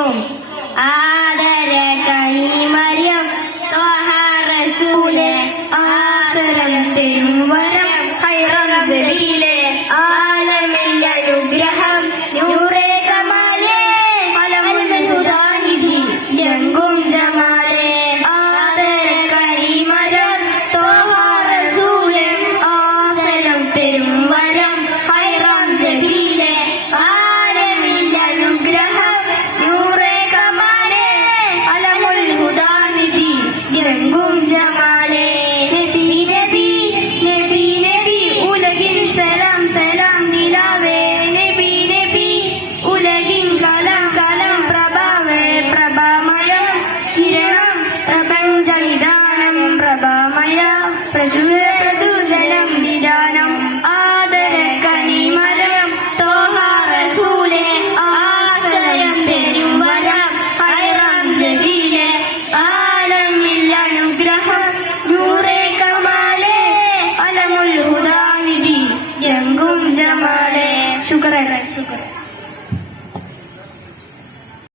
അലൈക്കും. ആദര കനിമറിയം ത്വഹ റസൂലേ, ആസരം തരും വരം ഖൈറൻ സബീലേ, ആലമിൽ അനുഗ്രഹം നൂറേ കമാലേ, അലമുൽ ഹുദാനിധി എങ്കും ജമാലേ. ആദര കനിമറിയം ത്വഹ റസൂലേ, ആസരം തരും വരം ഖൈറൻ സബീലേ, ആലമിൽ അനുഗ്രഹം നൂറേ കമാലേ, അലമുൽ ഹുദാനിധി എങ്കും ജമാലേ. നബി നബി നബി നബി ഉലകിൻ സലാം സലാം നിലാവേ, നബി നബി ഉലകിൻ കലം കലം പ്രഭാവേ, പ്രഭാമയം കിരണം പ്രപഞ്ച നിദാനം, പ്രഭാമയ പ്രശുര പ്രദൂതനം വിധാനം. ആദര കനിമരം ത്വഹ റസൂലേ, ആസരം തരും വരം ഖൈറൻ സബീലേ, ആലമിൽ അനുഗ്രഹം നൂറേ കമാലേ, അലമുൽ ഹുദാനിധി എങ്കും ജമാലേ. ശുക്രൻ.